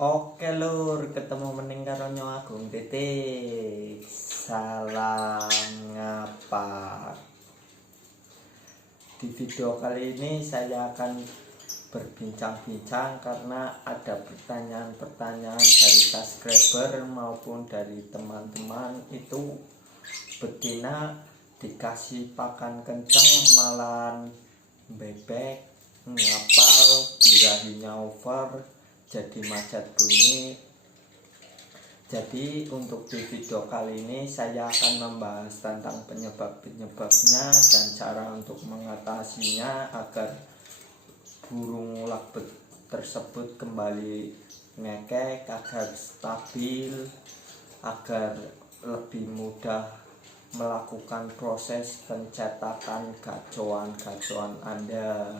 Oke lur, ketemu meneng karo Nyo Agung Titik. Salam ngapa? Di video kali ini saya akan berbincang-bincang karena ada pertanyaan-pertanyaan dari subscriber maupun dari teman-teman. Itu betina dikasih pakan kencang malah bebek, ngapal, birahinya over, jadi macet bunyi. Jadi untuk di video kali ini saya akan membahas tentang penyebab-penyebabnya dan cara untuk mengatasinya agar burung lakbet tersebut kembali ngekek, agar stabil, agar lebih mudah melakukan proses pencetakan gacoan-gacoan Anda.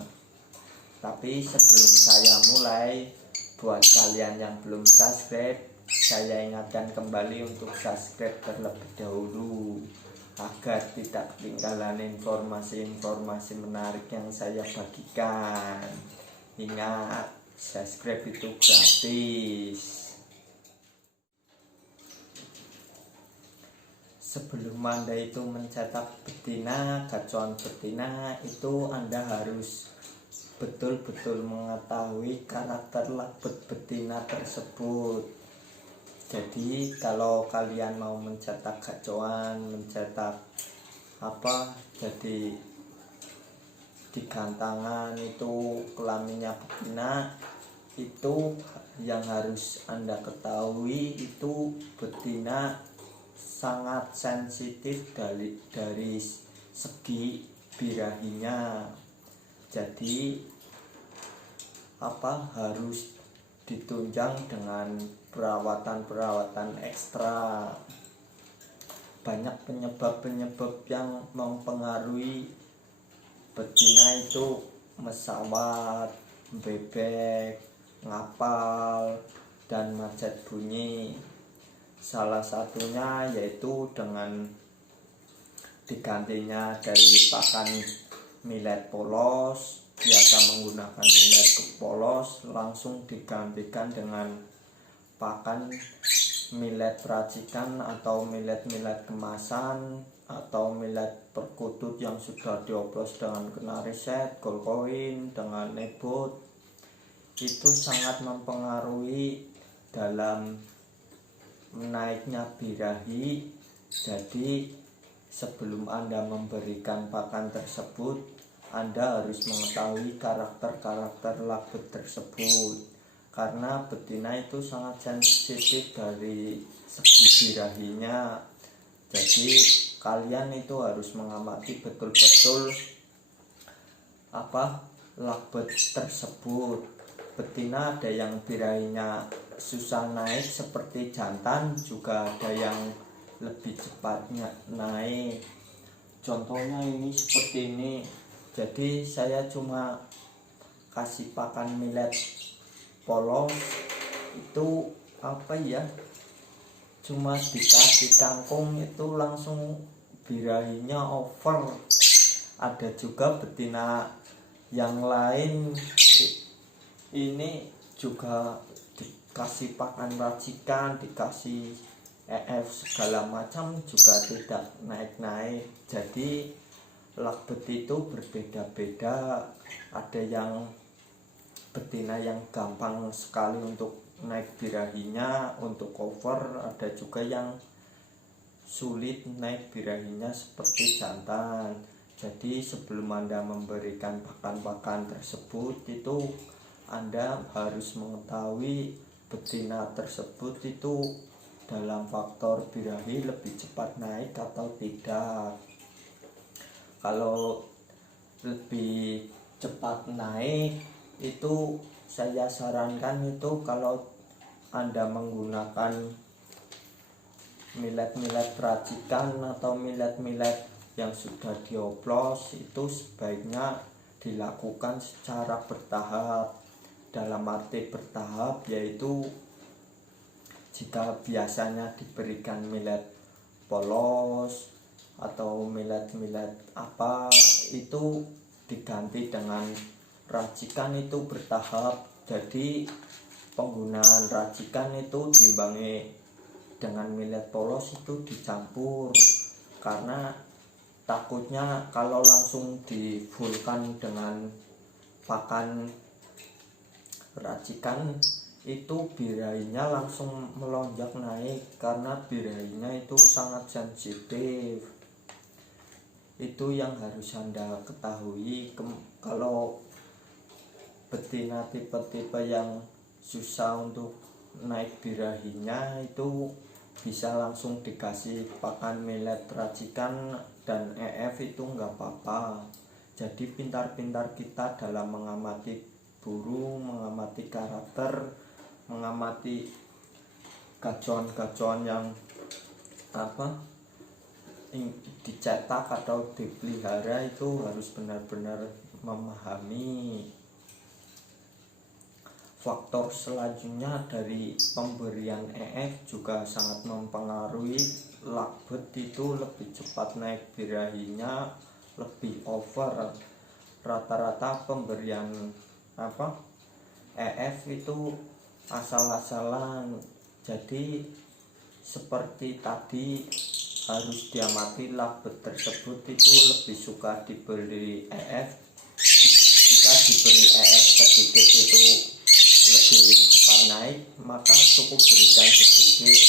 Tapi sebelum saya mulai, buat kalian yang belum subscribe, saya ingatkan kembali untuk subscribe terlebih dahulu agar tidak ketinggalan informasi-informasi menarik yang saya bagikan. Ingat, subscribe itu gratis. Sebelum Anda itu mencetak betina, gacoan betina, itu Anda harus betul-betul mengetahui karakter lakbet betina tersebut. Jadi kalau kalian mau mencetak gacoan, mencetak jadi di gantangan itu kelaminnya betina, itu yang harus Anda ketahui, itu betina sangat sensitif dari segi birahinya. Jadi harus ditunjang dengan perawatan ekstra. Banyak penyebab yang mempengaruhi betina itu mesawat, bebek, ngapal, dan macet bunyi. Salah satunya yaitu dengan digantinya dari pakan millet polos, biasa menggunakan millet polos, langsung digantikan dengan pakan millet racikan atau millet kemasan atau millet perkutut yang sudah dioplos dengan kena reset, gold coin, dengan nebot. Itu sangat mempengaruhi dalam menaiknya birahi. Jadi sebelum Anda memberikan pakan tersebut, Anda harus mengetahui karakter lakbet tersebut, karena betina itu sangat sensitif dari segi birahinya. Jadi kalian itu harus mengamati betul-betul lakbet tersebut. Betina ada yang birahinya susah naik seperti jantan, juga ada yang lebih cepatnya naik. Contohnya ini seperti ini. Jadi saya cuma kasih pakan millet polos itu cuma dikasih kangkung itu langsung birahinya over. Ada juga betina yang lain ini juga dikasih pakan racikan, dikasih segala macam, juga tidak naik-naik. Jadi lakbet itu berbeda-beda. Ada yang betina yang gampang sekali untuk naik birahinya, untuk cover. Ada juga yang sulit naik birahinya seperti jantan. Jadi sebelum Anda memberikan pakan-pakan tersebut, itu Anda harus mengetahui betina tersebut itu dalam faktor birahi lebih cepat naik atau tidak. Kalau lebih cepat naik, itu saya sarankan itu kalau Anda menggunakan millet racikan atau millet yang sudah dioplos, itu sebaiknya dilakukan secara bertahap. Dalam arti bertahap yaitu jika biasanya diberikan millet polos atau millet itu diganti dengan racikan, itu bertahap. Jadi penggunaan racikan itu diimbangi dengan millet polos itu dicampur, karena takutnya kalau langsung difulkan dengan pakan racikan itu birainya langsung melonjak naik, karena birainya itu sangat sensitif. Itu yang harus Anda ketahui. Kalau betina tipe-tipe yang susah untuk naik birahinya itu bisa langsung dikasih pakan millet racikan dan EF itu nggak apa-apa. Jadi pintar-pintar kita dalam mengamati burung, mengamati karakter, mengamati gacoan-gacoan yang dicetak atau dipelihara itu harus benar-benar memahami. Faktor selanjutnya dari pemberian EF juga sangat mempengaruhi lakbet itu lebih cepat naik birahinya, lebih over. Rata-rata pemberian EF itu asal-asalan. Jadi seperti tadi harus diamati lakbet tersebut itu lebih suka diberi EF. Jika diberi EF sedikit itu lebih cepat naik, maka cukup berikan sedikit.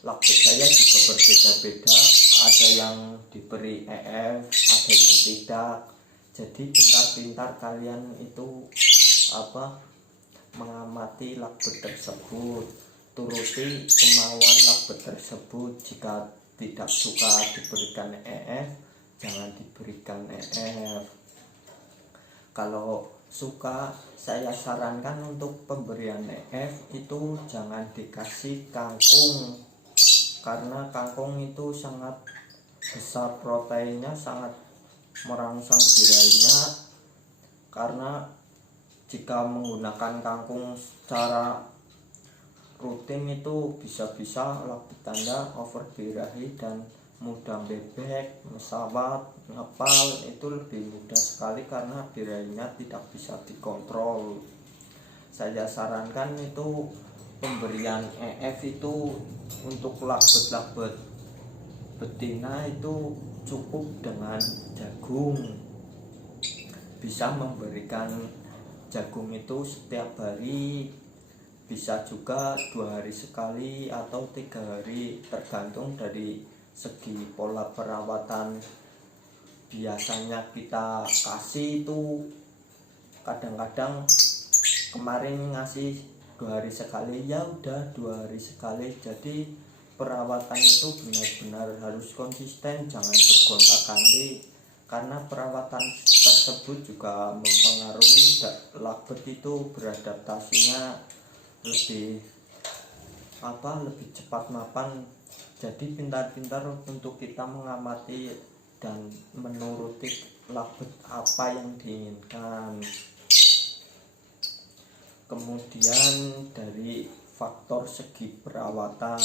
Lakbet saya juga berbeda-beda, ada yang diberi EF, ada yang tidak. Jadi pintar-pintar kalian itu mengamati lakbet tersebut, turuti kemauan lakbet tersebut. Jika tidak suka diberikan EF, jangan diberikan EF. Kalau suka, saya sarankan untuk pemberian EF itu jangan dikasih kangkung, karena kangkung itu sangat besar proteinnya, sangat merangsang birahinya. Karena jika menggunakan kangkung secara rutin itu bisa-bisa lakbet Anda over birahi dan mudah bebek, mesawat, ngepal. Itu lebih mudah sekali karena birahinya tidak bisa dikontrol. Saya sarankan itu pemberian EF itu untuk lakbet betina itu cukup dengan jagung. Bisa memberikan jagung itu setiap hari, bisa juga 2 hari sekali atau 3 hari, tergantung dari segi pola perawatan. Biasanya kita kasih itu kadang-kadang kemarin ngasih 2 hari sekali, ya udah 2 hari sekali. Jadi perawatan itu benar-benar harus konsisten, jangan bergonta-ganti, karena perawatan tersebut juga mempengaruhi lakbet itu beradaptasinya lebih cepat mapan. Jadi pintar-pintar untuk kita mengamati dan menuruti lakbet apa yang diinginkan. Kemudian dari faktor segi perawatan,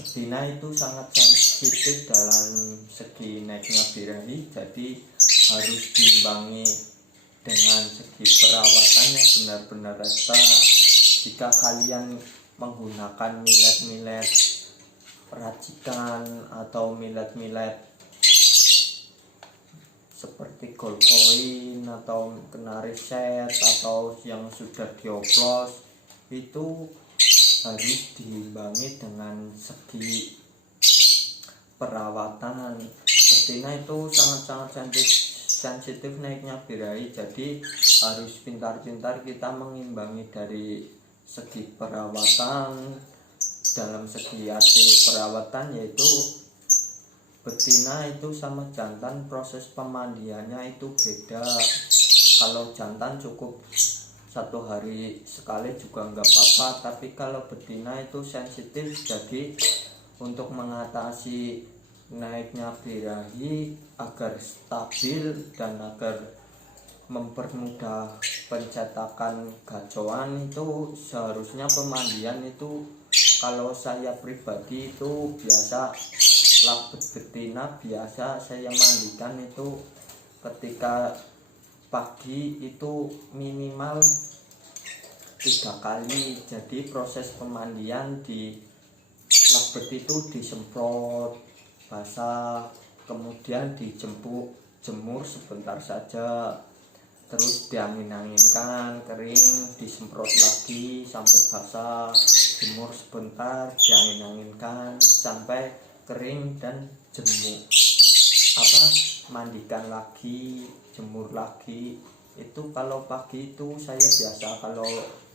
betina itu sangat sensitif dalam segi naiknya birahi, jadi harus diimbangi dengan segi perawatan yang benar-benar rata. Jika kalian menggunakan millet racikan atau millet seperti gold coin atau kenari set atau yang sudah dioplos, itu harus diimbangi dengan segi perawatan. Betina itu sangat-sangat sensitif naiknya birahi, jadi harus pintar-pintar kita mengimbangi dari segi perawatan. Dalam segi hasil perawatan, yaitu betina itu sama jantan proses pemandiannya itu beda. Kalau jantan cukup 1 hari sekali juga nggak apa-apa, tapi kalau betina itu sensitif, jadi untuk mengatasi naiknya birahi agar stabil dan agar mempermudah pencetakan gacoan, itu seharusnya pemandian itu, kalau saya pribadi itu biasa lakbet betina biasa saya mandikan itu ketika pagi itu minimal 3 kali. Jadi proses pemandian di lakbet itu disemprot basah, kemudian jemur sebentar saja, terus diangin-anginkan kering, disemprot lagi sampai basah, jemur sebentar, diangin-anginkan sampai kering, dan mandikan lagi, jemur lagi. Itu kalau pagi itu saya biasa, kalau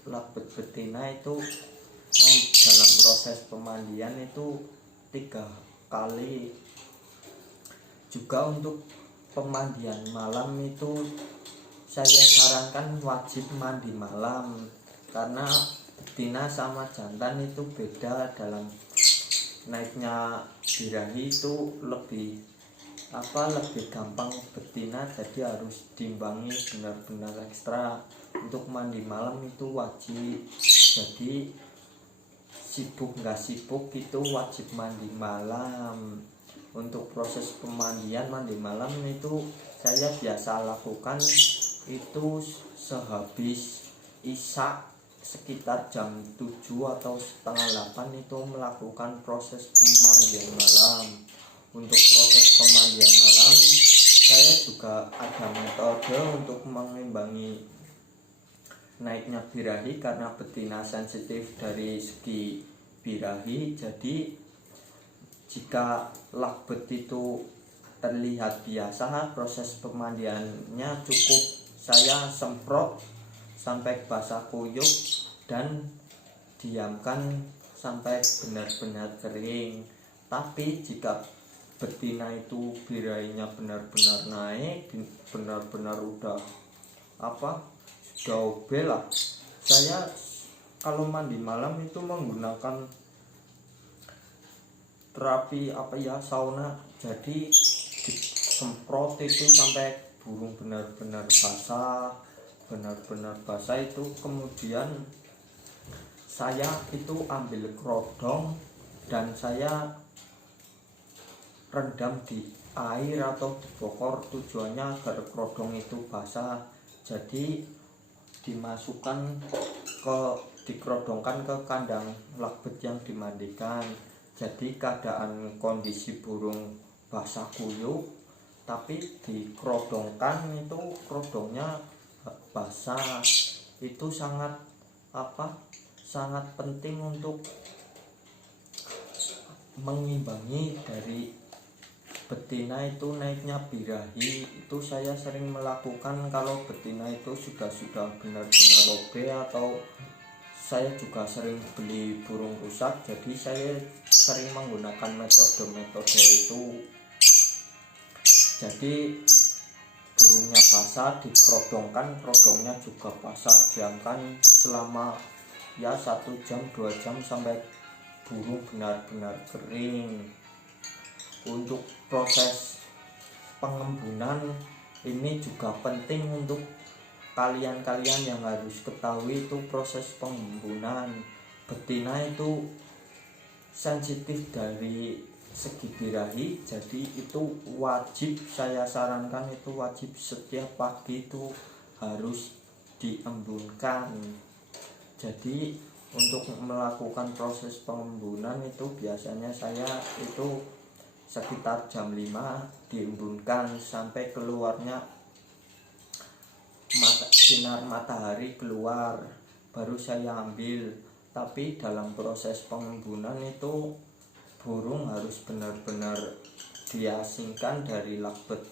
lakbet betina itu dalam proses pemandian itu 3 kali. Juga untuk pemandian malam itu saya sarankan wajib mandi malam, karena betina sama jantan itu beda dalam naiknya birahi. Itu lebih gampang betina, jadi harus diimbangi benar-benar ekstra. Untuk mandi malam itu wajib, jadi sibuk nggak sibuk itu wajib mandi malam. Untuk proses pemandian mandi malam itu saya biasa lakukan itu sehabis isya, sekitar jam 7 atau setengah 8 itu melakukan proses pemandian malam. Untuk proses pemandian malam saya juga ada metode untuk mengimbangi naiknya birahi, karena betina sensitif dari segi birahi. Jadi jika lakbet itu terlihat biasa, proses pemandiannya cukup saya semprot sampai basah kuyup dan diamkan sampai benar-benar kering. Tapi jika betina itu birahinya benar-benar naik, benar-benar udah obel lah, saya kalau mandi malam itu menggunakan terapi sauna. Jadi disemprot itu sampai burung benar-benar basah itu. Kemudian saya itu ambil kerodong dan saya rendam di air atau di bokor, tujuannya agar kerodong itu basah. Jadi dikerodongkan ke kandang lakbet yang dimandikan. Jadi keadaan kondisi burung basah kuyup, tapi dikerodongkan itu kerodongnya basah. Itu sangat penting untuk mengimbangi dari betina itu naiknya birahi. Itu saya sering melakukan kalau betina itu sudah benar-benar obes, atau saya juga sering beli burung rusak, jadi saya sering menggunakan metode itu. Jadi burungnya basah dikerodongkan, kerodongnya juga basah, diamkan selama 1 jam 2 jam sampai burung benar-benar kering. Untuk proses pengembunan ini juga penting untuk kalian yang harus ketahui. Itu proses pengembunan betina itu sensitif dari segi birahi, jadi itu wajib, saya sarankan itu wajib setiap pagi itu harus diembunkan. Jadi untuk melakukan proses pengembunan itu biasanya saya itu sekitar jam 5 diembunkan sampai keluarnya sinar matahari keluar, baru saya ambil. Tapi dalam proses pengembunan itu burung harus benar-benar diasingkan dari lakbet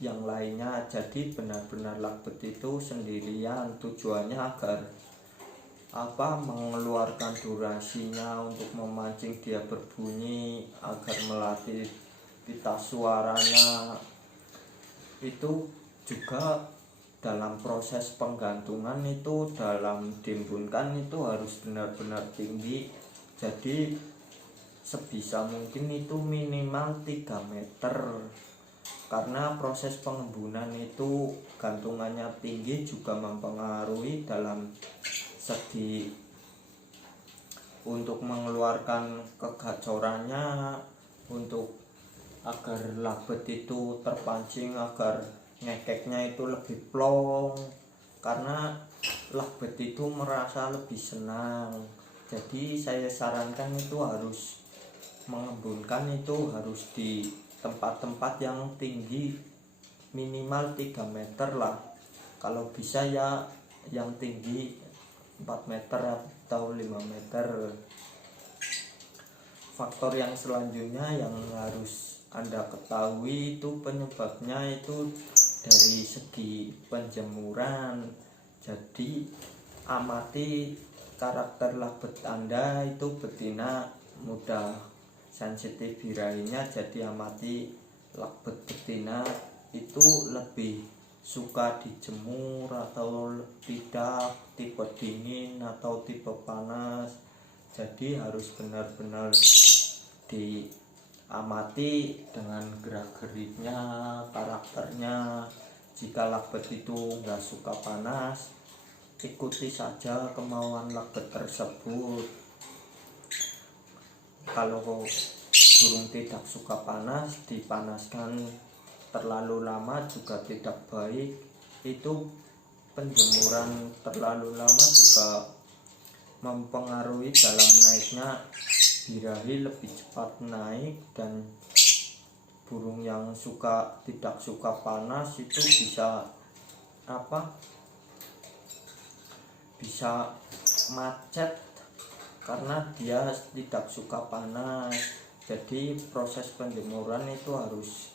yang lainnya. Jadi benar-benar lakbet itu sendirian, tujuannya agar mengeluarkan durasinya untuk memancing dia berbunyi, agar melatih pita suaranya. Itu juga dalam proses penggantungan itu, dalam diembunkan itu harus benar-benar tinggi. Jadi sebisa mungkin itu minimal 3 meter, karena proses pengembunan itu gantungannya tinggi juga mempengaruhi dalam segi untuk mengeluarkan kegacorannya, untuk agar lakbet itu terpancing, agar ngekeknya itu lebih plong. Karena lovebird itu merasa lebih senang. Jadi saya sarankan itu harus mengembunkan itu harus di tempat-tempat yang tinggi, minimal 3 meter lah. Kalau bisa ya yang tinggi 4 meter atau 5 meter. Faktor yang selanjutnya yang harus Anda ketahui itu penyebabnya itu dari segi penjemuran. Jadi amati karakter lovebird Anda itu betina mudah sensitif birahinya. Jadi amati lovebird betina itu lebih suka dijemur atau tidak, tipe dingin atau tipe panas. Jadi harus benar-benar diamati dengan gerak-geriknya, karakternya. Jika lovebird itu nggak suka panas, ikuti saja kemauan lovebird tersebut. Kalau burung tidak suka panas, dipanaskan terlalu lama juga tidak baik. Itu penjemuran terlalu lama juga mempengaruhi dalam naiknya birahi, lebih cepat naik. Dan burung yang tidak suka panas itu bisa bisa macet karena dia tidak suka panas. Jadi proses penjemuran itu harus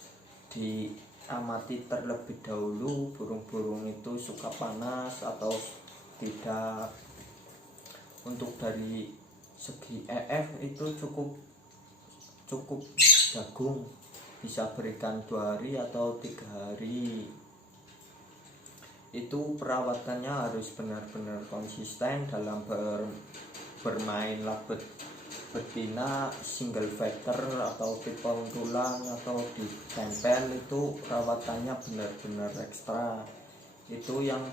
diamati terlebih dahulu, burung-burung itu suka panas atau tidak. Untuk dari segi EF itu cukup jagung, bisa berikan 2 hari atau 3 hari. Itu perawatannya harus benar-benar konsisten dalam bermain lovebird betina single feather atau tipe tulang atau ditempel. Itu perawatannya benar-benar ekstra. Itu yang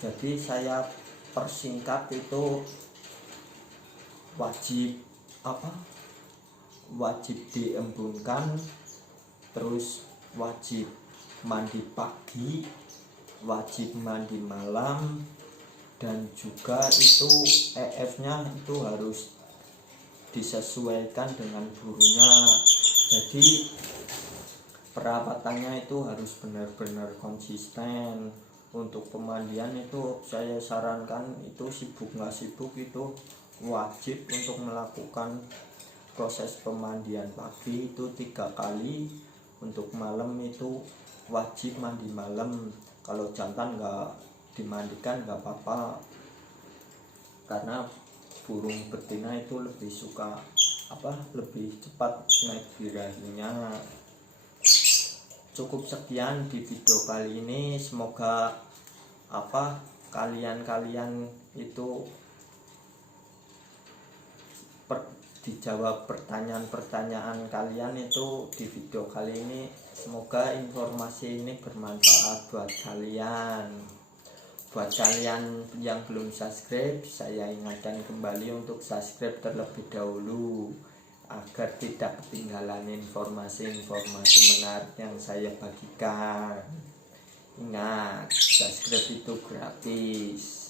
jadi saya persingkat itu wajib diembunkan, terus wajib mandi pagi, wajib mandi malam, dan juga itu EF-nya itu harus disesuaikan dengan burungnya. Jadi perawatannya itu harus benar-benar konsisten. Untuk pemandian itu saya sarankan itu sibuk nggak sibuk itu wajib untuk melakukan proses pemandian. Pagi itu 3 kali, untuk malam itu wajib mandi malam. Kalau jantan nggak dimandikan nggak apa-apa, karena burung betina itu lebih suka lebih cepat naik birahinya. Cukup sekian di video kali ini, semoga kalian itu dijawab pertanyaan-pertanyaan kalian itu di video kali ini. Semoga informasi ini bermanfaat buat kalian. Buat kalian yang belum subscribe, saya ingatkan kembali untuk subscribe terlebih dahulu agar tidak ketinggalan informasi-informasi menarik yang saya bagikan. Ingat, subscribe itu gratis.